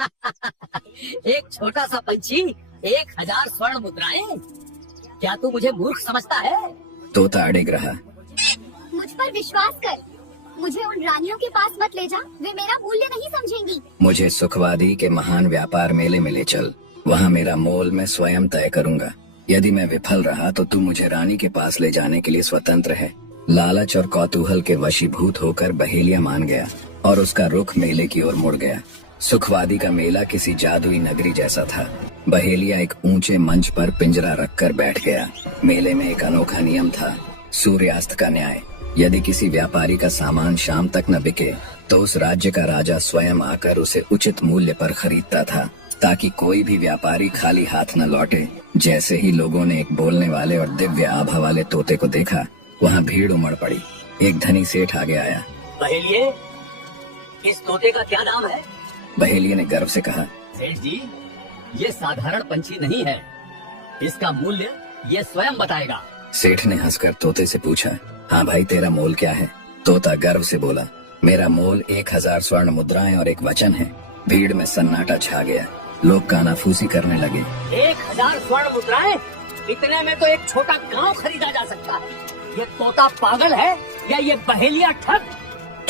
एक छोटा सा पंछी, 1000 स्वर्ण मुद्राएं। क्या तू मुझे मूर्ख समझता है? तोता अड़िग रहा। मुझ पर विश्वास कर, मुझे उन रानियों के पास मत ले जा, वे मेरा मूल्य नहीं समझेंगी। मुझे सुखवादी के महान व्यापार मेले में ले चल, वहाँ मेरा मोल मैं स्वयं तय करूँगा। यदि मैं विफल रहा तो तू मुझे रानी के पास ले जाने के लिए स्वतंत्र है। लालच और कौतूहल के वशीभूत होकर बहेलिया मान गया और उसका रुख मेले की ओर मुड़ गया। सुखवादी का मेला किसी जादुई नगरी जैसा था। बहेलिया एक ऊंचे मंच पर पिंजरा रखकर बैठ गया। मेले में एक अनोखा नियम था, सूर्यास्त का न्याय। यदि किसी व्यापारी का सामान शाम तक न बिके तो उस राज्य का राजा स्वयं आकर उसे उचित मूल्य पर खरीदता था, ताकि कोई भी व्यापारी खाली हाथ न लौटे। जैसे ही लोगों ने एक बोलने वाले और दिव्य आभा वाले तोते को देखा, वहाँ भीड़ उमड़ पड़ी। एक धनी सेठ आगे आया। बहेलिये, इस तोते का क्या दाम है? बहेलिये ने गर्व से कहा, सेठ जी, ये साधारण पंछी नहीं है, इसका मूल्य ये स्वयं बताएगा। सेठ ने हंसकर तोते से पूछा, हाँ भाई, तेरा मोल क्या है? तोता गर्व से बोला, मेरा मोल 1000 स्वर्ण मुद्राएं और एक वचन है। भीड़ में सन्नाटा छा गया। लोग कानाफूसी करने लगे। 1000 स्वर्ण मुद्राएं? इतने में तो एक छोटा गांव खरीदा जा सकता है। ये तोता पागल है या ये बहेलिया ठग?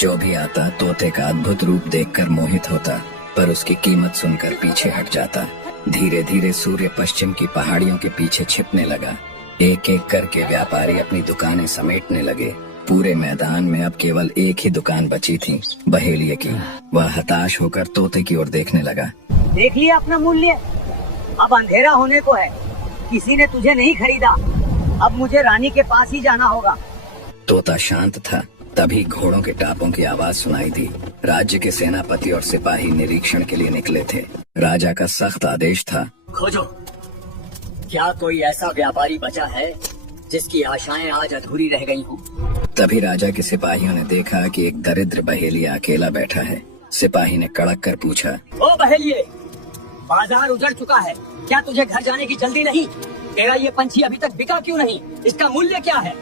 जो भी आता तोते का अद्भुत रूप देखकर मोहित होता, पर उसकी कीमत सुनकर पीछे हट जाता। धीरे धीरे सूर्य पश्चिम की पहाड़ियों के पीछे छिपने लगा। एक एक करके व्यापारी अपनी दुकानें समेटने लगे। पूरे मैदान में अब केवल एक ही दुकान बची थी, बहेलिये की। वह हताश होकर तोते की ओर देखने लगा। देख लिया अपना मूल्य, अब अंधेरा होने को है। किसी ने तुझे नहीं खरीदा, अब मुझे रानी के पास ही जाना होगा। तोता शांत था। तभी घोड़ों के टापों की आवाज सुनाई दी। राज्य के सेनापति और सिपाही निरीक्षण के लिए निकले थे। राजा का सख्त आदेश था, खोजो, क्या कोई ऐसा व्यापारी बचा है जिसकी आशाएं आज अधूरी रह गई हों? तभी राजा के सिपाहियों ने देखा कि एक दरिद्र बहेलिया अकेला बैठा है। सिपाही ने कड़क कर पूछा, ओ बहेलिये, बाजार उजड़ चुका है, क्या तुझे घर जाने की जल्दी नहीं? तेरा ये पंछी अभी तक बिका क्यों नहीं? इसका मूल्य क्या है?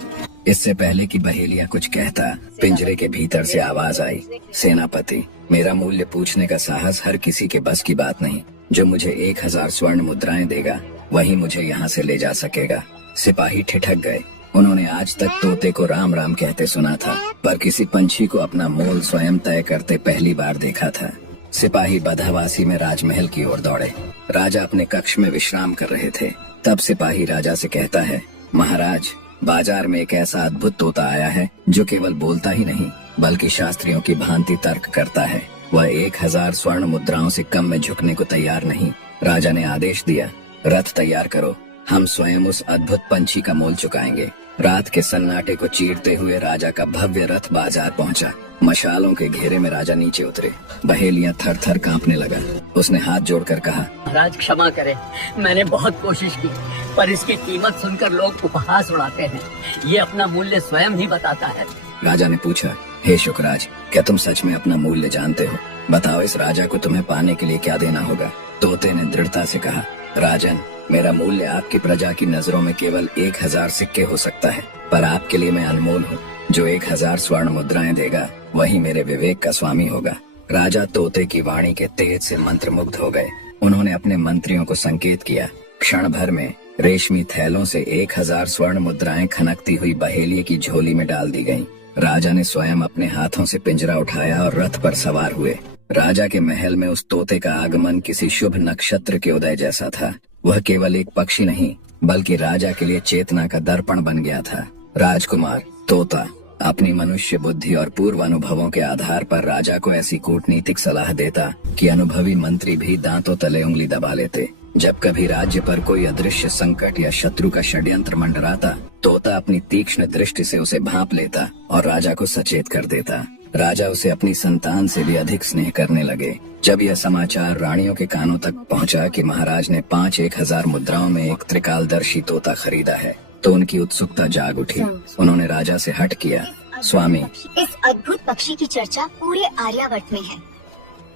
इससे पहले कि बहेलिया कुछ कहता, पिंजरे के भीतर से आवाज आई, सेनापति, मेरा मूल्य पूछने का साहस हर किसी के बस की बात नहीं। जो मुझे 1000 स्वर्ण मुद्राएं देगा वही मुझे यहाँ से ले जा सकेगा। सिपाही ठिठक गए। उन्होंने आज तक तोते को राम राम कहते सुना था, पर किसी पंछी को अपना मोल स्वयं तय करते पहली बार देखा था। सिपाही बदहवासी में राजमहल की ओर दौड़े। राजा अपने कक्ष में विश्राम कर रहे थे। तब सिपाही राजा से कहता है, महाराज, बाजार में एक ऐसा अद्भुत तोता आया है जो केवल बोलता ही नहीं बल्कि शास्त्रियों की भांति तर्क करता है। वह 1000 स्वर्ण मुद्राओं से कम में झुकने को तैयार नहीं। राजा ने आदेश दिया, रथ तैयार करो, हम स्वयं उस अद्भुत पंछी का मोल चुकाएंगे। रात के सन्नाटे को चीरते हुए राजा का भव्य रथ बाजार पहुंचा। मशालों के घेरे में राजा नीचे उतरे। बहेलिया थर थर कांपने लगा। उसने हाथ जोड़कर कहा, महाराज क्षमा करें, मैंने बहुत कोशिश की, पर इसकी कीमत सुनकर लोग उपहास उड़ाते हैं। ये अपना मूल्य स्वयं ही बताता है। राजा ने पूछा, हे शुकराज, क्या तुम सच में अपना मूल्य जानते हो? बताओ, इस राजा को तुम्हें पाने के लिए क्या देना होगा? तोते ने दृढ़ता से कहा, राजन, मेरा मूल्य आपकी प्रजा की नजरों में केवल 1000 सिक्के हो सकता है, पर आपके लिए मैं अनमोल हूँ। जो 1000 स्वर्ण मुद्राएं देगा वही मेरे विवेक का स्वामी होगा। राजा तोते की वाणी के तेज से मंत्रमुग्ध हो गए। उन्होंने अपने मंत्रियों को संकेत किया। क्षण भर में रेशमी थैलों से 1000 स्वर्ण मुद्राएं खनकती हुई बहेलिये की झोली में डाल दी गईं। राजा ने स्वयं अपने हाथों से पिंजरा उठाया और रथ पर सवार हुए। राजा के महल में उस तोते का आगमन किसी शुभ नक्षत्र के उदय जैसा था। वह केवल एक पक्षी नहीं बल्कि राजा के लिए चेतना का दर्पण बन गया था। राजकुमार तोता अपनी मनुष्य बुद्धि और पूर्व अनुभवों के आधार पर राजा को ऐसी कूटनीतिक सलाह देता कि अनुभवी मंत्री भी दांतों तले उंगली दबा लेते। जब कभी राज्य पर कोई अदृश्य संकट या शत्रु का षड्यंत्र मंडराता, तोता अपनी तीक्ष्ण दृष्टि से उसे भांप लेता और राजा को सचेत कर देता। राजा उसे अपनी संतान से भी अधिक स्नेह करने लगे। जब यह समाचार रानियों के कानों तक पहुंचा कि महाराज ने 1000 मुद्राओं में एक त्रिकालदर्शी तोता खरीदा है, तो उनकी उत्सुकता जाग उठी। उन्होंने राजा से हठ किया, स्वामी, इस अद्भुत पक्षी की चर्चा पूरे आर्यावर्त में है,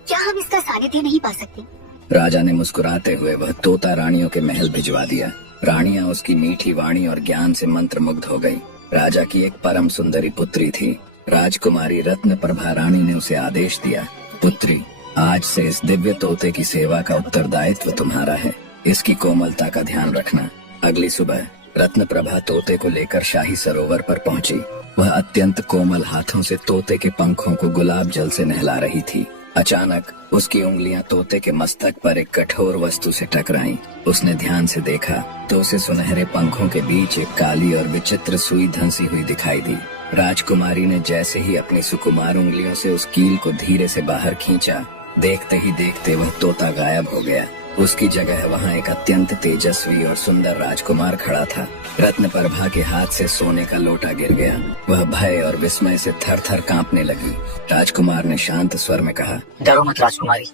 क्या हम इसका सानिध्य नहीं पा सकते? राजा ने मुस्कुराते हुए वह तोता रानियों के महल भिजवा दिया। रानियां उसकी मीठी वाणी और ज्ञान से मंत्रमुग्ध हो गई। राजा की एक परम सुंदरी पुत्री थी। राजकुमारी रत्न प्रभा रानी ने उसे आदेश दिया, पुत्री, आज से इस दिव्य तोते की सेवा का उत्तरदायित्व तुम्हारा है। इसकी कोमलता का ध्यान रखना। अगली सुबह रत्न प्रभा तोते को लेकर शाही सरोवर पर पहुंची। वह अत्यंत कोमल हाथों से तोते के पंखों को गुलाब जल से नहला रही थी। अचानक उसकी उंगलियां तोते के मस्तक पर एक कठोर वस्तु से टकराईं। उसने ध्यान से देखा तो उसे सुनहरे पंखों के बीच एक काली और विचित्र सुई धंसी हुई दिखाई दी। राजकुमारी ने जैसे ही अपनी सुकुमार उंगलियों से उस कील को धीरे से बाहर खींचा, देखते ही देखते वह तोता गायब हो गया। उसकी जगह वहाँ एक अत्यंत तेजस्वी और सुंदर राजकुमार खड़ा था। रत्न प्रभा के हाथ से सोने का लोटा गिर गया। वह भय और विस्मय से थर-थर कांपने लगी। राजकुमार ने शांत स्वर में कहा, डरो मत राजकुमारी,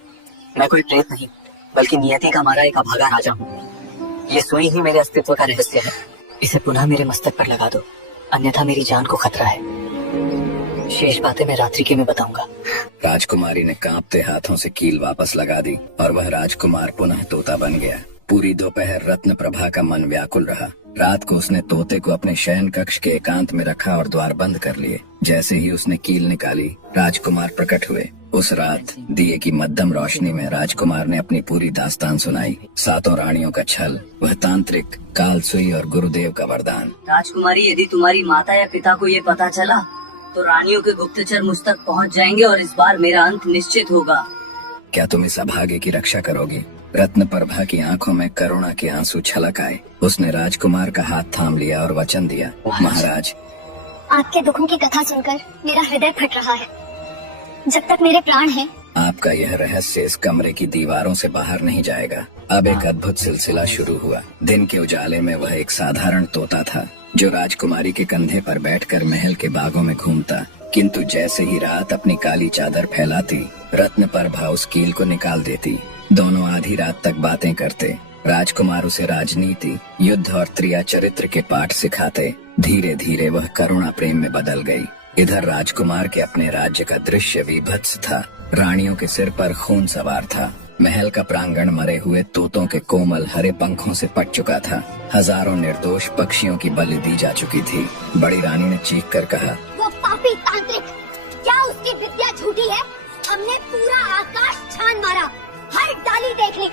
मैं कोई प्रेत नहीं बल्कि नियति का मारा एक अभागा राजा हूँ। ये सुई ही मेरे अस्तित्व का रहस्य है। इसे पुनः मेरे मस्तक पर लगा दो, अन्यथा मेरी जान को खतरा है। शेष बातें मैं रात्रि के में बताऊंगा। राजकुमारी ने कांपते हाथों से कील वापस लगा दी और वह राजकुमार पुनः तोता बन गया। पूरी दोपहर रत्न प्रभा का मन व्याकुल रहा। रात को उसने तोते को अपने शयन कक्ष के एकांत में रखा और द्वार बंद कर लिए। जैसे ही उसने कील निकाली, राजकुमार प्रकट हुए। उस रात दिए की मध्यम रोशनी में राजकुमार ने अपनी पूरी दास्तान सुनाई। 7 रानियों का छल, वह तांत्रिक, काल सुई और गुरुदेव का वरदान। राजकुमारी, यदि तुम्हारी माता या पिता को ये पता चला तो रानियों के गुप्तचर मुझ तक पहुंच जाएंगे और इस बार मेरा अंत निश्चित होगा। क्या तुम इस अभागे की रक्षा करोगी? रत्न प्रभा की आंखों में करुणा के आंसू छलक आए। उसने राजकुमार का हाथ थाम लिया और वचन दिया, महाराज, आपके दुखों की कथा सुनकर मेरा हृदय फट रहा है। जब तक मेरे प्राण हैं, आपका यह रहस्य इस कमरे की दीवारों से बाहर नहीं जाएगा। अब एक अद्भुत सिलसिला शुरू हुआ। दिन के उजाले में वह एक साधारण तोता था जो राजकुमारी के कंधे पर बैठकर महल के बागों में घूमता। किंतु जैसे ही रात अपनी काली चादर फैलाती, रत्न प्रभा उस कील को निकाल देती। दोनों आधी रात तक बातें करते। राजकुमार उसे राजनीति, युद्ध और त्रिया चरित्र के पाठ सिखाते। धीरे धीरे वह करुणा प्रेम में बदल गई। इधर राजकुमार के अपने राज्य का दृश्य विभत्स था। रानियों के सिर पर खून सवार था। महल का प्रांगण मरे हुए तोतों के कोमल हरे पंखों से पट चुका था। हजारों निर्दोष पक्षियों की बलि दी जा चुकी थी। बड़ी रानी ने चीख कर कहा, वो पापी तांत्रिक, क्या उसकी विद्या झूठी है? हमने पूरा आकाश छान मारा, हर डाली देख ली,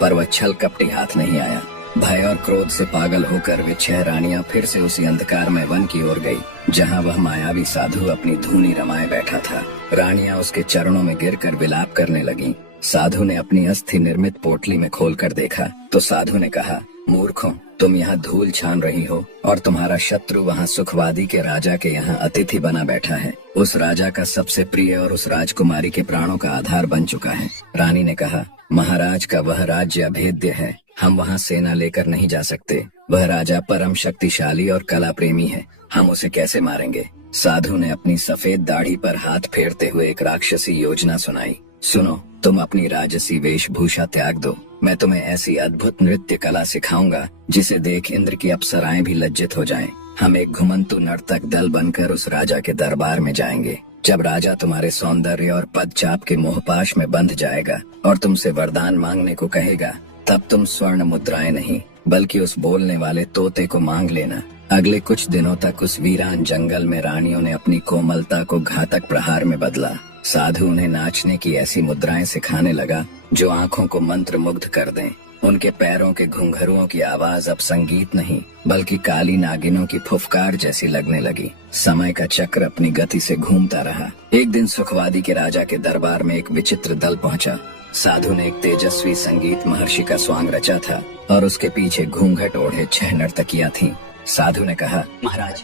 पर वह छल कपटी हाथ नहीं आया। भय और क्रोध से पागल होकर वे 6 रानियां फिर से उसी अंधकारमय वन की ओर गई, जहां वह मायावी साधु अपनी धूनी रमाए बैठा था। रानियां उसके चरणों में गिरकर विलाप करने लगीं। साधु ने अपनी अस्थि निर्मित पोटली में खोलकर देखा तो साधु ने कहा, मूर्खों, तुम यहाँ धूल छान रही हो और तुम्हारा शत्रु वहाँ सुखवादी के राजा के यहाँ अतिथि बना बैठा है। उस राजा का सबसे प्रिय और उस राजकुमारी के प्राणों का आधार बन चुका है। रानी ने कहा, महाराज का वह राज्य अभेद्य है, हम वहाँ सेना लेकर नहीं जा सकते। वह राजा परम शक्तिशाली और कला प्रेमी है, हम उसे कैसे मारेंगे? साधु ने अपनी सफेद दाढ़ी पर हाथ फेरते हुए एक राक्षसी योजना सुनाई। सुनो, तुम अपनी राजसी वेशभूषा त्याग दो। मैं तुम्हें ऐसी अद्भुत नृत्य कला सिखाऊंगा जिसे देख इंद्र की अप्सराएं भी लज्जित हो जाएं। हम एक घुमंतु नर्तक दल बनकर उस राजा के दरबार में जाएंगे। जब राजा तुम्हारे सौंदर्य और पदचाप के मोहपाश में बंध जाएगा और तुमसे वरदान मांगने को कहेगा, तब तुम स्वर्ण मुद्राएं नहीं बल्कि उस बोलने वाले तोते को मांग लेना। अगले कुछ दिनों तक उस वीरान जंगल में रानियों ने अपनी कोमलता को घातक प्रहार में बदला। साधु उन्हें नाचने की ऐसी मुद्राएं सिखाने लगा जो आंखों को मंत्र मुग्ध कर दें। उनके पैरों के घुंघरुओं की आवाज अब संगीत नहीं बल्कि काली नागिनों की फुफकार जैसी लगने लगी। समय का चक्र अपनी गति से घूमता रहा। एक दिन सुखवादी के राजा के दरबार में एक विचित्र दल पहुंचा। साधु ने एक तेजस्वी संगीत महर्षि का स्वांग रचा था और उसके पीछे घूंघट ओढ़े 6 नर्तकियां थीं। साधु ने कहा, महाराज,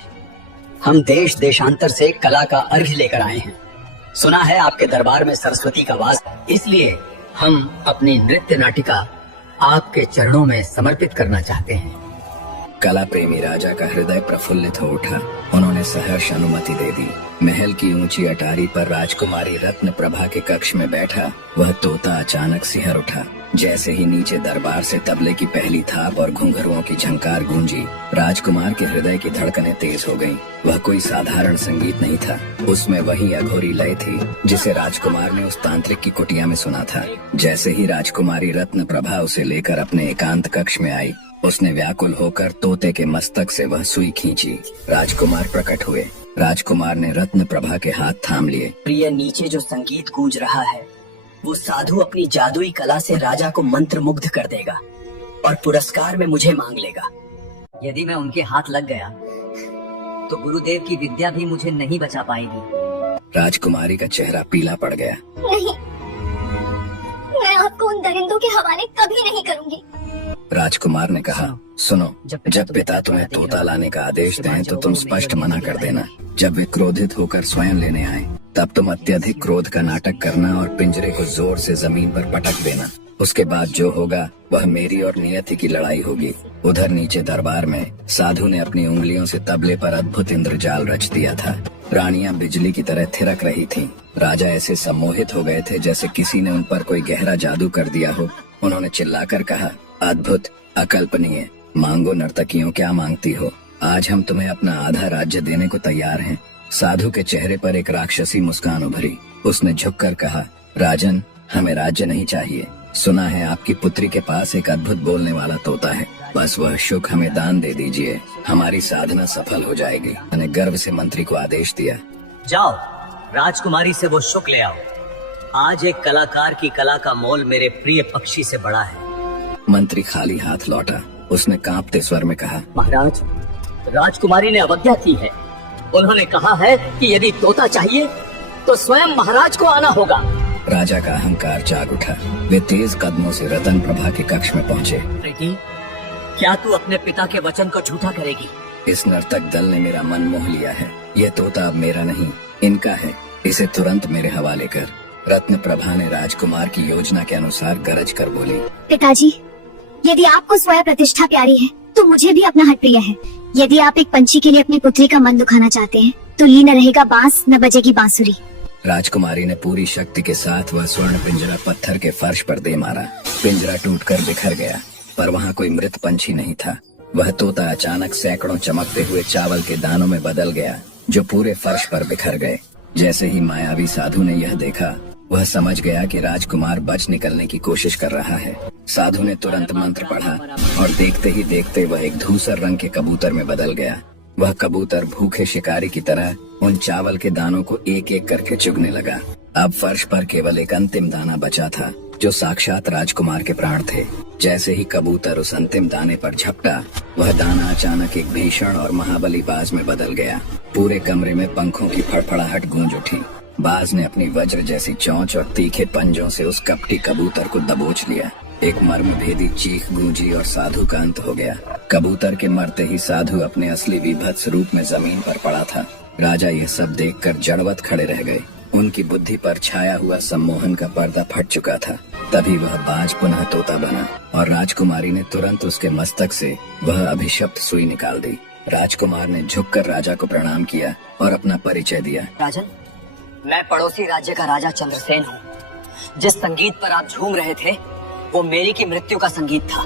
हम देश देशांतर से कला का अर्घ्य लेकर आए हैं। सुना है आपके दरबार में सरस्वती का वास, इसलिए हम अपनी नृत्य नाटिका आपके चरणों में समर्पित करना चाहते हैं। कला प्रेमी राजा का हृदय प्रफुल्लित हो उठा। उन्होंने सहर्ष अनुमति दे दी। महल की ऊंची अटारी पर राजकुमारी रत्न प्रभा के कक्ष में बैठा वह तोता अचानक सिहर उठा। जैसे ही नीचे दरबार से तबले की पहली थाप और घुंघरुओं की झंकार गूंजी, राजकुमार के हृदय की धड़कनें तेज हो गईं। वह कोई साधारण संगीत नहीं था, उसमें वही अघोरी लय थी जिसे राजकुमार ने उस तांत्रिक की कुटिया में सुना था। जैसे ही राजकुमारी रत्न प्रभा उसे लेकर अपने एकांत कक्ष में आई, उसने व्याकुल होकर तोते के मस्तक से वह सुई खींची। राजकुमार प्रकट हुए। राजकुमार ने रत्न प्रभा के हाथ थाम लिए। प्रिय, नीचे जो संगीत गूंज रहा है वो साधु अपनी जादुई कला से राजा को मंत्र मुग्ध कर देगा और पुरस्कार में मुझे मांग लेगा। यदि मैं उनके हाथ लग गया तो गुरुदेव की विद्या भी मुझे नहीं बचा पाएगी। राजकुमारी का चेहरा पीला पड़ गया। नहीं, मैं आपको उन दरिंदों के हवाले कभी नहीं करूंगी। राजकुमार ने कहा, सुनो, जब पिता तुम्हें तोता लाने का आदेश दें तो तुम स्पष्ट मना कर देना। जब वे क्रोधित होकर स्वयं लेने आए तब तुम अत्यधिक क्रोध का नाटक करना और पिंजरे को जोर से जमीन पर पटक देना। उसके बाद जो होगा वह मेरी और नियति की लड़ाई होगी। उधर नीचे दरबार में साधु ने अपनी उंगलियों से तबले पर अद्भुत इंद्रजाल रच दिया था। रानियां बिजली की तरह थिरक रही थीं। राजा ऐसे सम्मोहित हो गए थे जैसे किसी ने उन पर कोई गहरा जादू कर दिया हो। उन्होंने चिल्लाकर कहा, अद्भुत, अकल्पनीय, मांगो नर्तकियों, क्या मांगती हो? आज हम तुम्हें अपना आधा राज्य देने को तैयार हैं। साधु के चेहरे पर एक राक्षसी मुस्कान उभरी। उसने झुककर कहा, राजन, हमें राज्य नहीं चाहिए। सुना है आपकी पुत्री के पास एक अद्भुत बोलने वाला तोता है। बस वह शुक हमें दान दे दीजिए, हमारी साधना सफल हो जाएगी। मैंने गर्व से मंत्री को आदेश दिया, जाओ, राजकुमारी से वो शुक ले आओ। आज एक कलाकार की कला का मोल मेरे प्रिय पक्षी से बड़ा है। मंत्री खाली हाथ लौटा। उसने कांपते स्वर में कहा, महाराज, राजकुमारी ने अवज्ञा की है। उन्होंने कहा है कि यदि तोता चाहिए तो स्वयं महाराज को आना होगा। राजा का अहंकार जाग उठा। वे तेज कदमों से रतन प्रभा के कक्ष में पहुँचे। बेटी, क्या तू अपने पिता के वचन को झूठा करेगी? इस नर्तक दल ने मेरा मन मोह लिया है। यह तोता अब मेरा नहीं, इनका है। इसे तुरंत मेरे हवाले कर। रत्न प्रभा ने राजकुमार की योजना के अनुसार गरज कर बोली, पिताजी, यदि आपको स्वयं प्रतिष्ठा प्यारी है तो मुझे भी अपना हट प्रिय है। यदि आप एक पंछी के लिए अपनी पुत्री का मन दुखाना चाहते हैं तो ली न रहेगा बांस, न बजेगी बांसुरी। राजकुमारी ने पूरी शक्ति के साथ वह स्वर्ण पिंजरा पत्थर के फर्श पर दे मारा। पिंजरा टूटकर बिखर गया, पर वहाँ कोई मृत पंछी नहीं था। वह तोता अचानक सैकड़ों चमकते हुए चावल के दानों में बदल गया, जो पूरे फर्श पर बिखर गए। जैसे ही मायावी साधु ने यह देखा, वह समझ गया कि राजकुमार बच निकलने की कोशिश कर रहा है। साधु ने तुरंत मंत्र पढ़ा और देखते ही देखते वह एक धूसर रंग के कबूतर में बदल गया। वह कबूतर भूखे शिकारी की तरह उन चावल के दानों को एक एक करके चुगने लगा। अब फर्श पर केवल एक अंतिम दाना बचा था, जो साक्षात राजकुमार के प्राण थे। जैसे ही कबूतर उस अंतिम दाने पर झपटा, वह दाना अचानक एक भीषण और महाबली बाज में बदल गया। पूरे कमरे में पंखों की फड़फड़ाहट गूंज उठी। बाज ने अपनी वज्र जैसी चोंच और तीखे पंजों से उस कपटी कबूतर को दबोच लिया। एक मर्म भेदी चीख गूंजी और साधु का अंत हो गया। कबूतर के मरते ही साधु अपने असली विभत्स रूप में जमीन पर पड़ा था। राजा यह सब देखकर जड़वत खड़े रह गए। उनकी बुद्धि पर छाया हुआ सम्मोहन का पर्दा फट चुका था। तभी वह बाज पुनः तोता बना और राजकुमारी ने तुरंत उसके मस्तक से वह अभिशप्त सुई निकाल दी। राजकुमार ने झुककर राजा को प्रणाम किया और अपना परिचय दिया। राजन, मैं पड़ोसी राज्य का राजा चंद्रसेन हूँ। जिस संगीत पर आप झूम रहे थे वो मेरी की मृत्यु का संगीत था।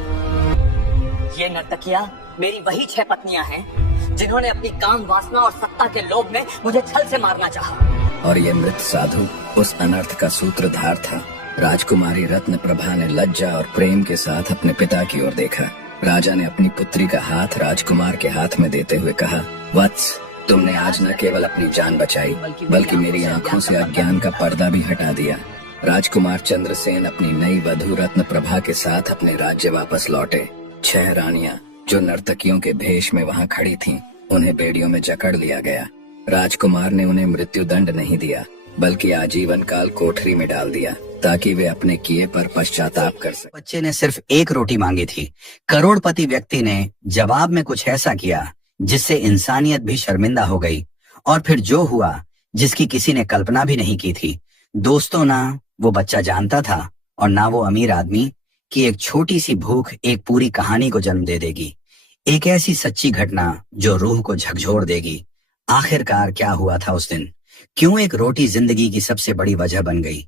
ये नर्तकियाँ मेरी वही 6 पत्नियां हैं जिन्होंने अपनी काम वासना और सत्ता के लोभ में मुझे छल से मारना चाहा। और ये मृत साधु उस अनर्थ का सूत्रधार था। राजकुमारी रत्न प्रभा ने लज्जा और प्रेम के साथ अपने पिता की ओर देखा। राजा ने अपनी पुत्री का हाथ राजकुमार के हाथ में देते हुए कहा, वत्स, तुमने आज न केवल अपनी जान बचाई बल्कि मेरी आंखों से अज्ञान का पर्दा भी हटा दिया। राजकुमार चंद्रसेन अपनी नई वधू रत्न प्रभा के साथ अपने राज्य वापस लौटे। 6 रानियां जो नर्तकियों के भेष में वहां खड़ी थीं, उन्हें बेड़ियों में जकड़ लिया गया। राजकुमार ने उन्हें मृत्युदंड नहीं दिया बल्कि आजीवन काल कोठरी में डाल दिया ताकि वे अपने किए पर पश्चाताप कर सके। बच्चे ने सिर्फ एक रोटी मांगी थी। करोड़पति व्यक्ति ने जवाब में कुछ ऐसा किया जिससे इंसानियत भी शर्मिंदा हो गई। और फिर जो हुआ जिसकी किसी ने कल्पना भी नहीं की थी। दोस्तों, ना वो बच्चा जानता था और ना वो अमीर आदमी कि एक छोटी सी भूख एक पूरी कहानी को जन्म दे देगी। एक ऐसी सच्ची घटना जो रूह को झकझोर देगी। आखिरकार क्या हुआ था उस दिन? क्यों एक रोटी जिंदगी की सबसे बड़ी वजह बन गई?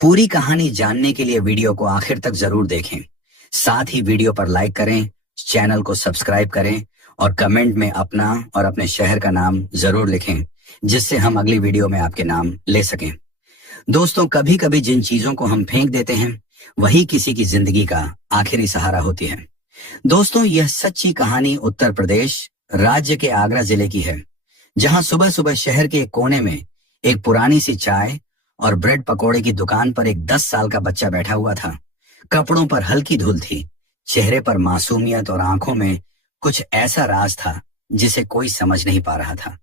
पूरी कहानी जानने के लिए वीडियो को आखिर तक जरूर देखें। साथ ही वीडियो पर लाइक करें, चैनल को सब्सक्राइब करें और कमेंट में अपना और अपने शहर का नाम जरूर लिखें, जिससे हम अगली वीडियो में आपके नाम ले सकें। दोस्तों, कभी कभी जिन चीजों को हम फेंक देते हैं वही किसी की जिंदगी का आखिरी सहारा होती है। दोस्तों, यह सच्ची कहानी उत्तर प्रदेश राज्य के आगरा जिले की है, जहां सुबह सुबह शहर के एक कोने में एक पुरानी सी चाय और ब्रेड पकोड़े की दुकान पर एक 10 साल का बच्चा बैठा हुआ था। कपड़ों पर हल्की धूल थी, चेहरे पर मासूमियत और आंखों में कुछ ऐसा राज था जिसे कोई समझ नहीं पा रहा था।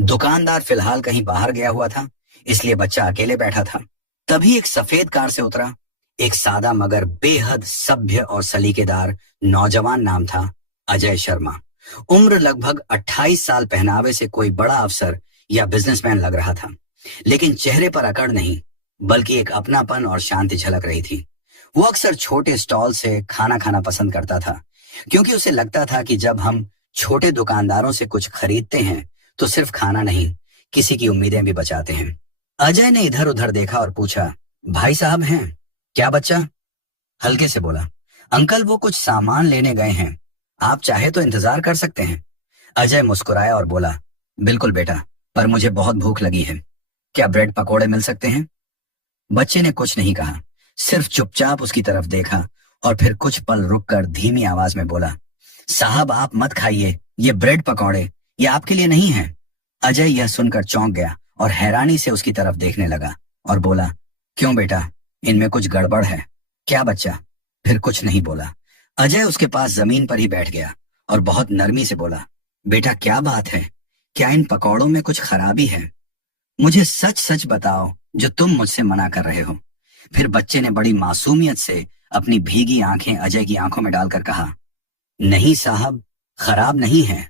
दुकानदार फिलहाल कहीं बाहर गया हुआ था, इसलिए बच्चा अकेले बैठा था। तभी एक सफेद कार से उतरा एक सादा मगर बेहद सभ्य और सलीकेदार नौजवान। नाम था अजय शर्मा। उम्र लगभग 28 साल। पहनावे से कोई बड़ा अफसर या बिजनेसमैन लग रहा था, लेकिन चेहरे पर अकड़ नहीं बल्कि एक अपनापन और शांति झलक रही थी। वो अक्सर छोटे स्टॉल से खाना खाना पसंद करता था, क्योंकि उसे लगता था कि जब हम छोटे दुकानदारों से कुछ खरीदते हैं तो सिर्फ खाना नहीं, किसी की उम्मीदें भी बचाते हैं। अजय ने इधर उधर देखा और पूछा, भाई साहब हैं क्या बच्चा? हल्के से बोला, अंकल वो कुछ सामान लेने गए हैं, आप चाहे तो इंतजार कर सकते हैं। अजय मुस्कुराया और बोला, बिल्कुल बेटा, पर मुझे बहुत भूख लगी है, क्या ब्रेड पकोड़े मिल सकते हैं? बच्चे ने कुछ नहीं कहा, सिर्फ चुपचाप उसकी तरफ देखा और फिर कुछ पल रुककर धीमी आवाज में बोला, साहब आप मत खाइए, ये ब्रेड पकौड़े ये आपके लिए नहीं है। अजय यह सुनकर चौंक गया और हैरानी से उसकी तरफ देखने लगा और बोला, क्यों बेटा, इनमें कुछ गड़बड़ है क्या? बच्चा फिर कुछ नहीं बोला। अजय उसके पास जमीन पर ही बैठ गया और बहुत नरमी से बोला, बेटा क्या बात है, क्या इन पकौड़ों में कुछ खराबी है? मुझे सच सच बताओ जो तुम मुझसे मना कर रहे हो। फिर बच्चे ने बड़ी मासूमियत से अपनी भीगी आंखें अजय की आंखों में डालकर कहा, नहीं साहब, खराब नहीं है,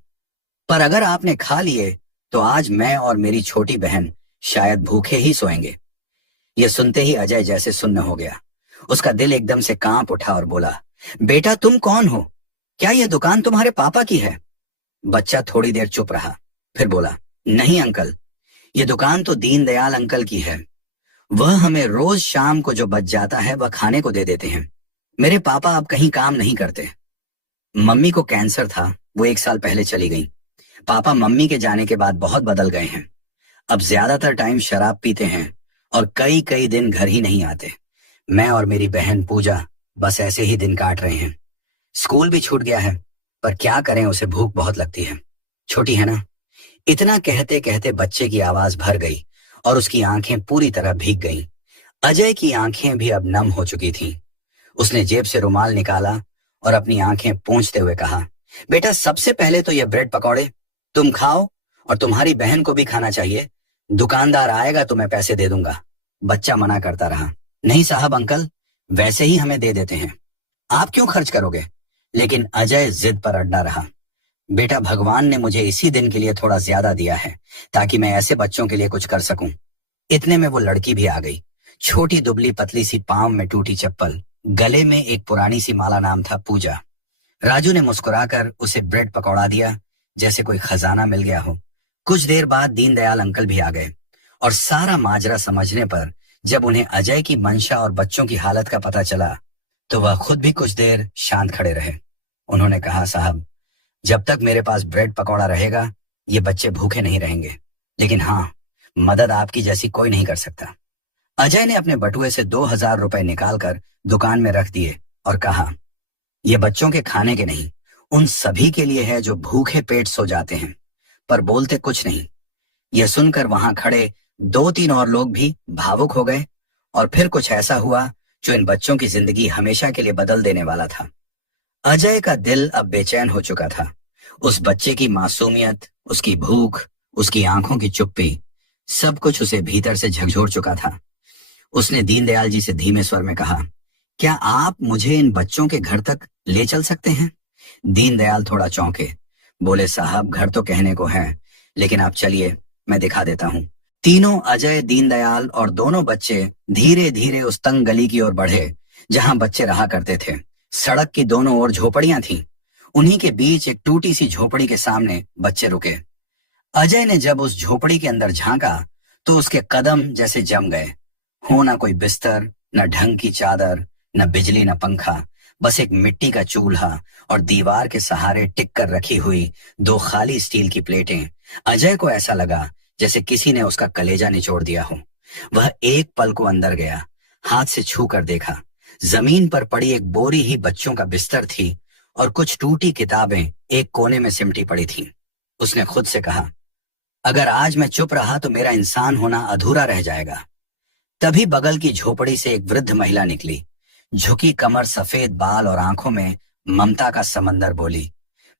पर अगर आपने खा लिए तो आज मैं और मेरी छोटी बहन शायद भूखे ही सोएंगे। यह सुनते ही अजय जैसे सुन्न हो गया। उसका दिल एकदम से कांप उठा और बोला, बेटा तुम कौन हो? क्या यह दुकान तुम्हारे पापा की है? बच्चा थोड़ी देर चुप रहा, फिर बोला, नहीं अंकल, ये दुकान तो दीनदयाल अंकल की है। वह हमें रोज शाम को जो बच जाता है वह खाने को दे देते हैं। मेरे पापा अब कहीं काम नहीं करते। मम्मी को कैंसर था, वो 1 साल पहले चली गई। पापा मम्मी के जाने के बाद बहुत बदल गए हैं। अब ज्यादातर टाइम शराब पीते हैं और कई कई दिन घर ही नहीं आते। मैं और मेरी बहन पूजा बस ऐसे ही दिन काट रहे हैं। स्कूल भी छूट गया है, पर क्या करें, उसे भूख बहुत लगती है, छोटी है ना। इतना कहते कहते बच्चे की आवाज भर गई और उसकी आंखें पूरी तरह भीग गईं। अजय की आंखें भी अब नम हो चुकी थीं। उसने जेब से रुमाल निकाला और अपनी आंखें पोंछते हुए कहा, बेटा सबसे पहले तो यह ब्रेड पकौड़े तुम खाओ और तुम्हारी बहन को भी खाना चाहिए। दुकानदार आएगा तो मैं पैसे दे दूंगा। बच्चा मना करता रहा, नहीं साहब अंकल, वैसे ही हमें दे देते हैं, आप क्यों खर्च करोगे? लेकिन अजय जिद पर अड़ा रहा, बेटा भगवान ने मुझे इसी दिन के लिए थोड़ा ज्यादा दिया है ताकि मैं ऐसे बच्चों के लिए कुछ कर सकूं। इतने में वो लड़की भी आ गई, छोटी दुबली पतली सी, पांव में टूटी चप्पल, गले में एक पुरानी सी माला। नाम था पूजा। राजू ने मुस्कुराकर उसे ब्रेड पकौड़ा दिया जैसे कोई खजाना मिल गया हो। कुछ देर बाद दीनदयाल अंकल भी आ गए और सारा माजरा समझने पर जब उन्हें अजय की मंशा और बच्चों की हालत का पता चला तो वह खुद भी कुछ देर शांत खड़े रहे। उन्होंने कहा, साहब जब तक मेरे पास ब्रेड पकौड़ा रहेगा ये बच्चे भूखे नहीं रहेंगे, लेकिन हाँ, मदद आपकी जैसी कोई नहीं कर सकता। अजय ने अपने बटुए से 2000 रुपए निकालकर दुकान में रख दिए और कहा, ये बच्चों के खाने के नहीं, उन सभी के लिए है जो भूखे पेट सो जाते हैं। पर बोलते कुछ नहीं। यह सुनकर वहां खड़े 2-3 और लोग भी भावुक हो गए और फिर कुछ ऐसा हुआ जो इन बच्चों की जिंदगी हमेशा के लिए बदल देने वाला था। अजय का दिल अब बेचैन हो चुका था। उस बच्चे की मासूमियत, उसकी भूख, उसकी आंखों की चुप्पी, सब कुछ उसे भीतर से झकझोर चुका था। उसने दीनदयाल जी से धीमे स्वर में कहा, क्या आप मुझे इन बच्चों के घर तक ले चल सकते हैं? दीनदयाल थोड़ा चौंके, बोले, साहब घर तो कहने को है, लेकिन आप चलिए मैं दिखा देता हूँ। तीनों, अजय, दीनदयाल और दोनों बच्चे धीरे धीरे उस तंग गली की ओर बढ़े जहां बच्चे रहा करते थे। सड़क की दोनों ओर झोपड़ियां थीं। उन्हीं के बीच एक टूटी सी झोपड़ी के सामने बच्चे रुके। अजय ने जब उस झोपड़ी के अंदर झांका तो उसके कदम जैसे जम गए। हो ना कोई बिस्तर, न ढंग की चादर, न बिजली, न पंखा, बस एक मिट्टी का चूल्हा और दीवार के सहारे टिक कर रखी हुई 2 खाली स्टील की प्लेटें। अजय को ऐसा लगा जैसे किसी ने उसका कलेजा निचोड़ दिया हो। वह एक पल को अंदर गया, हाथ से छू कर देखा। जमीन पर पड़ी एक बोरी ही बच्चों का बिस्तर थी और कुछ टूटी किताबें एक कोने में सिमटी पड़ी थीं। उसने खुद से कहा, अगर आज मैं चुप रहा तो मेरा इंसान होना अधूरा रह जाएगा। तभी बगल की झोपड़ी से एक वृद्ध महिला निकली, झुकी कमर, सफेद बाल और आंखों में ममता का समंदर। बोली,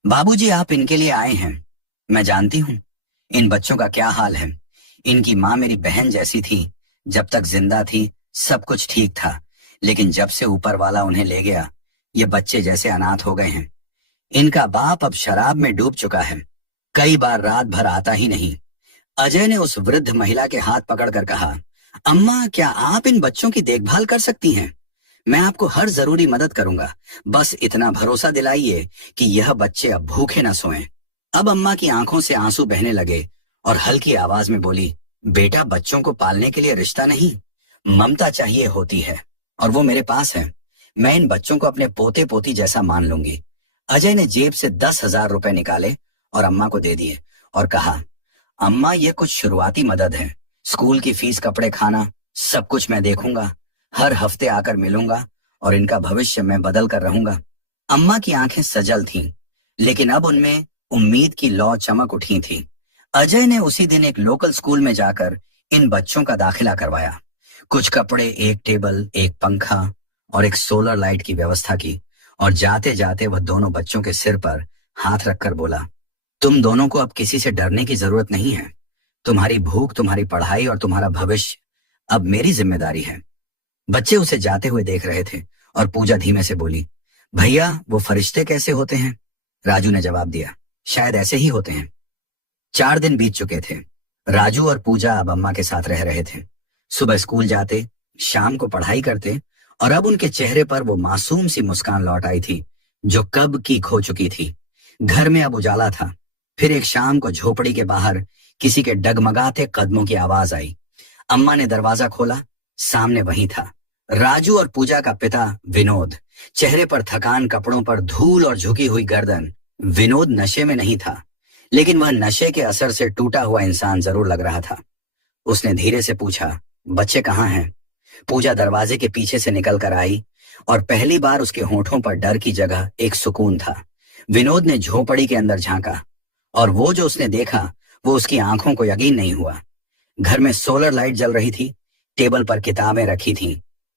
बाबूजी, आप इनके लिए आए हैं। मैं जानती हूँ इन बच्चों का क्या हाल है। इनकी माँ मेरी बहन जैसी थी। जब तक जिंदा थी सब कुछ ठीक था, लेकिन जब से ऊपर वाला उन्हें ले गया, ये बच्चे जैसे अनाथ हो गए हैं। इनका बाप अब शराब में डूब चुका है, कई बार रात भर आता ही नहीं। अजय ने उस वृद्ध महिला के हाथ पकड़कर कहा, अम्मा, क्या आप इन बच्चों की देखभाल कर सकती हैं? मैं आपको हर जरूरी मदद करूंगा। बस इतना भरोसा दिलाइए कि यह बच्चे अब भूखे न सोएं। अब अम्मा की आंखों से आंसू बहने लगे और हल्की आवाज में बोली, बेटा, बच्चों को पालने के लिए रिश्ता नहीं, ममता चाहिए होती है, और वो मेरे पास है। मैं इन बच्चों को अपने पोते पोती जैसा मान लूंगी। अजय ने जेब से 10,000 रुपए निकाले और अम्मा को दे दिए और कहा, अम्मा, ये कुछ शुरुआती मदद है। स्कूल की फीस, कपड़े, खाना, सब कुछ मैं देखूंगा। हर हफ्ते आकर मिलूंगा और इनका भविष्य मैं बदल कर रहूंगा। अम्मा की आंखें सजल थीं, लेकिन अब उनमें उम्मीद की लौ चमक उठी थी। अजय ने उसी दिन एक लोकल स्कूल में जाकर इन बच्चों का दाखिला करवाया। कुछ कपड़े, एक टेबल, एक पंखा और एक सोलर लाइट की व्यवस्था की, और जाते जाते वह दोनों बच्चों के सिर पर हाथ रखकर बोला, तुम दोनों को अब किसी से डरने की जरूरत नहीं है। तुम्हारी भूख, तुम्हारी पढ़ाई और तुम्हारा भविष्य अब मेरी जिम्मेदारी है। बच्चे उसे जाते हुए देख रहे थे और पूजा धीमे से बोली, भैया, वो फरिश्ते कैसे होते हैं? राजू ने जवाब दिया, शायद ऐसे ही होते हैं। 4 दिन बीत चुके थे। राजू और पूजा अब अम्मा के साथ रह रहे थे। सुबह स्कूल जाते, शाम को पढ़ाई करते, और अब उनके चेहरे पर वो मासूम सी मुस्कान लौट आई थी जो कब की खो चुकी थी। घर में अब उजाला था। फिर एक शाम को झोपड़ी के बाहर किसी के डगमगाते कदमों की आवाज आई। अम्मा ने दरवाजा खोला। सामने वही था राजू और पूजा का पिता विनोद। चेहरे पर थकान, कपड़ों पर धूल और झुकी हुई गर्दन। विनोद नशे में नहीं था, लेकिन वह नशे के असर से टूटा हुआ इंसान जरूर लग रहा था। उसने धीरे से पूछा, बच्चे कहाँ हैं? पूजा दरवाजे के पीछे से निकल कर आई और पहली बार उसके होठों पर डर की जगह एक सुकून था। विनोद ने झोपड़ी के अंदर झांका और वो जो उसने देखा वो उसकी आंखों को यकीन नहीं हुआ। घर में सोलर लाइट जल रही थी, टेबल पर किताबें रखी थीं,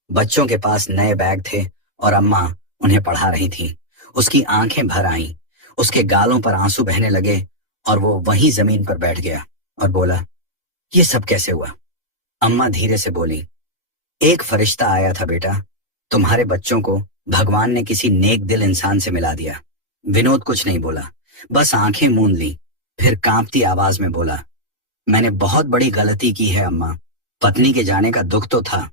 बच्चों के पास नए बैग थे और अम्मा उन्हें पढ़ा रही थी। उसकी आंखें भर आईं, उसके गालों पर आंसू बहने लगे और वो वहीं जमीन पर बैठ गया और बोला, ये सब कैसे हुआ? अम्मा धीरे से बोली, एक फरिश्ता आया था बेटा, तुम्हारे बच्चों को भगवान ने किसी नेक दिल इंसान से मिला दिया। विनोद कुछ नहीं बोला, बस आंखें मूंद ली। फिर कांपती आवाज में बोला, मैंने बहुत बड़ी गलती की है अम्मा। पत्नी के जाने का दुख तो था,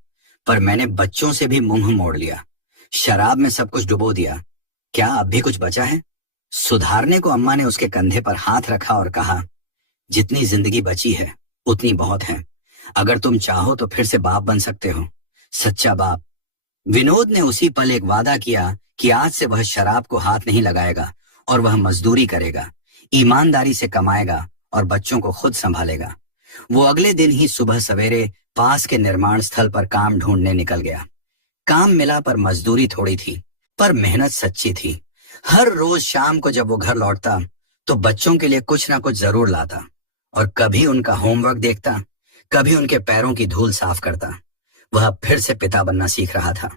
पर मैंने बच्चों से भी मुंह मोड़ लिया, शराब में सब कुछ डुबो दिया। क्या अब भी कुछ बचा है? सुधारने को अम्मा ने उसके कंधे पर हाथ रखा और कहा, जितनी जिंदगी बची है उतनी बहुत है। अगर तुम चाहो तो फिर से बाप बन सकते हो, सच्चा बाप। विनोद ने उसी पल एक वादा किया कि आज से वह शराब को हाथ नहीं लगाएगा और वह मजदूरी करेगा, ईमानदारी से कमाएगा और बच्चों को खुद संभालेगा। वो अगले दिन ही सुबह सवेरे पास के निर्माण स्थल पर काम ढूंढने निकल गया। काम मिला, पर मजदूरी थोड़ी थी, पर मेहनत सच्ची थी। हर रोज शाम को जब वो घर लौटता तो बच्चों के लिए कुछ ना कुछ जरूर लाता और कभी उनका होमवर्क देखता, कभी उनके पैरों की धूल साफ करता। वह फिर से पिता बनना सीख रहा था।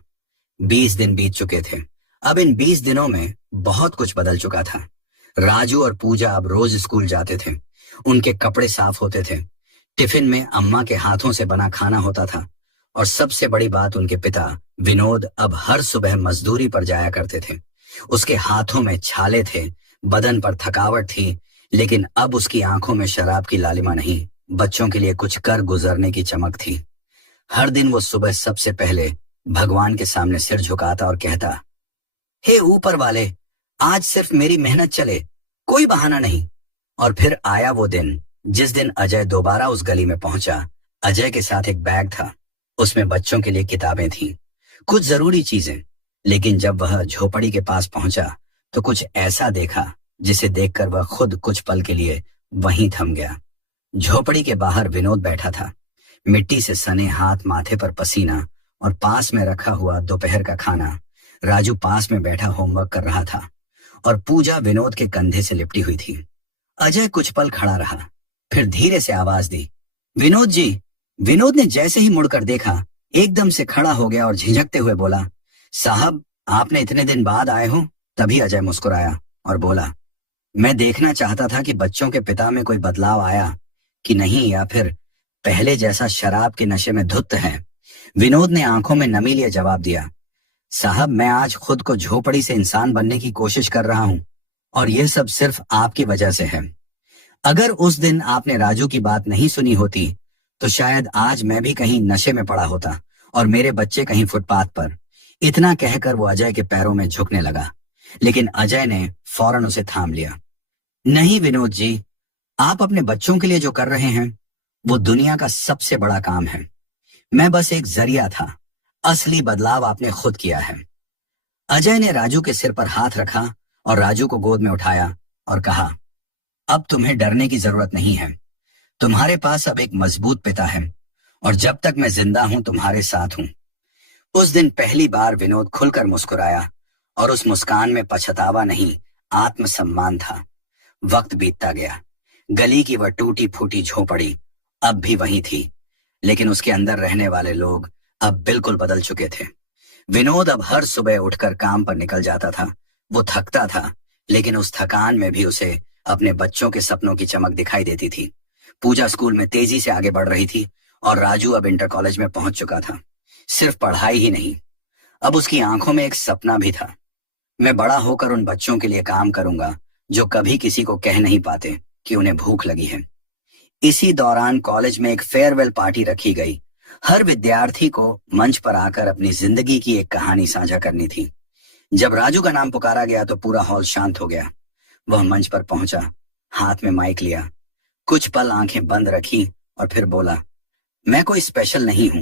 20 दिन बीत चुके थे। अब इन 20 दिनों में बहुत कुछ बदल चुका था। राजू और पूजा अब रोज स्कूल जाते थे। उनके कपड़े साफ होते थे, टिफिन में अम्मा के हाथों से बना खाना होता था, और सबसे बड़ी बात, उनके पिता विनोद अब हर सुबह मजदूरी पर जाया करते थे। उसके हाथों में छाले थे, बदन पर थकावट थी, लेकिन अब उसकी आंखों में शराब की लालिमा नहीं, बच्चों के लिए कुछ कर गुजरने की चमक थी। हर दिन वो सुबह सबसे पहले भगवान के सामने सिर झुकाता और कहता, हे ऊपर वाले, आज सिर्फ मेरी मेहनत चले, कोई बहाना नहीं। और फिर आया वो दिन जिस दिन अजय दोबारा उस गली में पहुंचा। अजय के साथ एक बैग था, उसमें बच्चों के लिए किताबें थीं, कुछ जरूरी चीजें। लेकिन जब वह झोपड़ी के पास पहुंचा तो कुछ ऐसा देखा जिसे देखकर वह खुद कुछ पल के लिए वहीं थम गया। झोपड़ी के बाहर विनोद बैठा था, मिट्टी से सने हाथ, माथे पर पसीना और पास में रखा हुआ दोपहर का खाना। राजू पास में बैठा होमवर्क कर रहा था और पूजा विनोद के कंधे से लिपटी हुई थी। अजय कुछ पल खड़ा रहा, फिर धीरे से आवाज दी, विनोद जी, विनोद ने जैसे ही मुड़कर देखा, एकदम से खड़ा हो गया और झिझकते हुए बोला, साहब आपने इतने दिन बाद आए हो? तभी अजय मुस्कुराया और बोला, मैं देखना चाहता था कि बच्चों के पिता में कोई बदलाव आया कि नहीं, या फिर पहले जैसा शराब के नशे में धुत है। विनोद ने आंखों में नमी लिए जवाब दिया, साहब मैं आज खुद को झोपड़ी से इंसान बनने की कोशिश कर रहा हूं और यह सब सिर्फ आपकी वजह से है। अगर उस दिन आपने राजू की बात नहीं सुनी होती तो शायद आज मैं भी कहीं नशे में पड़ा होता और मेरे बच्चे कहीं फुटपाथ पर। इतना कहकर वो अजय के पैरों में झुकने लगा, लेकिन अजय ने फौरन उसे थाम लिया। नहीं विनोद जी, आप अपने बच्चों के लिए जो कर रहे हैं वो दुनिया का सबसे बड़ा काम है। मैं बस एक जरिया था, असली बदलाव आपने खुद किया है। अजय ने राजू के सिर पर हाथ रखा और राजू को गोद में उठाया और कहा, अब तुम्हें डरने की जरूरत नहीं है। तुम्हारे पास अब एक मजबूत पिता है और जब तक मैं जिंदा हूं तुम्हारे साथ हूं। उस दिन पहली बार विनोद खुलकर मुस्कुराया और उस मुस्कान में पछतावा नहीं, आत्मसम्मान था। वक्त बीतता गया। गली की वह टूटी फूटी झोपड़ी अब भी वही थी, लेकिन उसके अंदर रहने वाले लोग अब बिल्कुल बदल चुके थे। विनोद अब हर सुबह उठकर काम पर निकल जाता था। वो थकता था, लेकिन उस थकान में भी उसे अपने बच्चों के सपनों की चमक दिखाई देती थी। पूजा स्कूल में तेजी से आगे बढ़ रही थी और राजू अब इंटर कॉलेज में पहुंच चुका था। सिर्फ पढ़ाई ही नहीं, अब उसकी आंखों में एक सपना भी था। मैं बड़ा होकर उन बच्चों के लिए काम करूंगा जो कभी किसी को कह नहीं पाते कि उन्हें भूख लगी है। इसी दौरान कॉलेज में एक फेयरवेल पार्टी रखी गई। हर विद्यार्थी को मंच पर आकर अपनी जिंदगी की एक कहानी साझा करनी थी। जब राजू का नाम पुकारा गया तो पूरा हॉल शांत हो गया। वह मंच पर पहुंचा, हाथ में माइक लिया, कुछ पल आंखें बंद रखी और फिर बोला, मैं कोई स्पेशल नहीं हूं।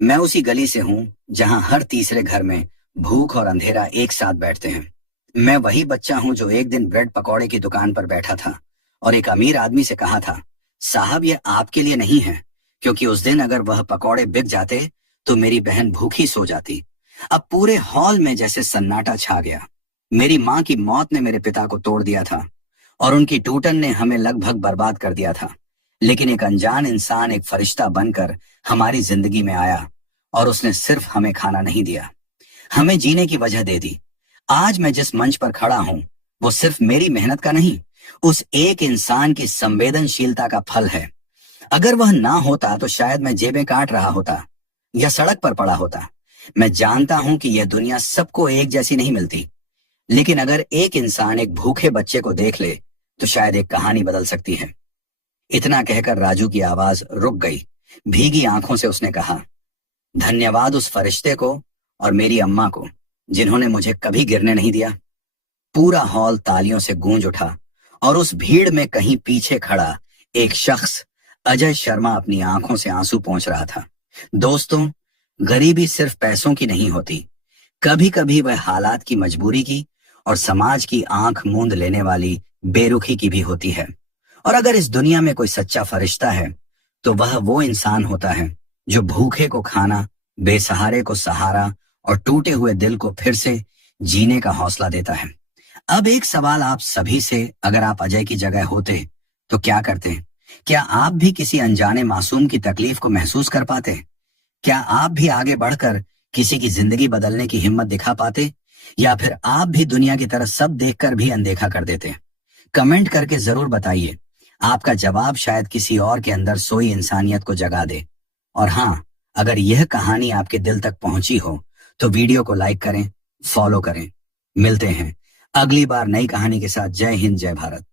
मैं उसी गली से हूं जहां हर तीसरे घर में भूख और अंधेरा एक साथ बैठते हैं। मैं वही बच्चा हूं जो एक दिन ब्रेड पकौड़े की दुकान पर बैठा था और एक अमीर आदमी से कहा था, साहब ये आपके लिए नहीं है, क्योंकि उस दिन अगर वह पकौड़े बिक जाते तो मेरी बहन भूखी सो जाती। अब पूरे हॉल में जैसे सन्नाटा छा गया। मेरी माँ की मौत ने मेरे पिता को तोड़ दिया था और उनकी टूटन ने हमें लगभग बर्बाद कर दिया था, लेकिन एक अनजान इंसान एक फरिश्ता बनकर हमारी जिंदगी में आया और उसने सिर्फ हमें खाना नहीं दिया, हमें जीने की वजह दे दी। आज मैं जिस मंच पर खड़ा हूं वो सिर्फ मेरी मेहनत का नहीं, उस एक इंसान की संवेदनशीलता का फल है। अगर वह ना होता तो शायद मैं जेबें काट रहा होता या सड़क पर पड़ा होता। मैं जानता हूं कि यह दुनिया सबको एक जैसी नहीं मिलती, लेकिन अगर एक इंसान एक भूखे बच्चे को देख ले तो शायद एक कहानी बदल सकती है। इतना कहकर राजू की आवाज रुक गई। भीगी आंखों से उसने कहा, धन्यवाद उस फरिश्ते को और मेरी अम्मा को जिन्होंने मुझे कभी गिरने नहीं दिया। पूरा हॉल तालियों से गूंज उठा और उस भीड़ में कहीं पीछे खड़ा एक शख्स, अजय शर्मा, अपनी आंखों से आंसू पोंछ रहा था। दोस्तों, गरीबी सिर्फ पैसों की नहीं होती, कभी कभी वह हालात की मजबूरी की और समाज की आंख मूंद लेने वाली बेरुखी की भी होती है। और अगर इस दुनिया में कोई सच्चा फरिश्ता है तो वह वो इंसान होता है जो भूखे को खाना, बेसहारे को सहारा और टूटे हुए दिल को फिर से जीने का हौसला देता है। अब एक सवाल आप सभी से, अगर आप अजय की जगह होते तो क्या करते? क्या आप भी किसी अनजाने मासूम की तकलीफ को महसूस कर पाते? क्या आप भी आगे बढ़कर किसी की जिंदगी बदलने की हिम्मत दिखा पाते, या फिर आप भी दुनिया की तरफ सब देखकर भी अनदेखा कर देते? कमेंट करके जरूर बताइए। आपका जवाब शायद किसी और के अंदर सोई इंसानियत को जगा दे। और हाँ, अगर यह कहानी आपके दिल तक पहुंची हो तो वीडियो को लाइक करें, फॉलो करें। मिलते हैं अगली बार नई कहानी के साथ। जय हिंद, जय भारत।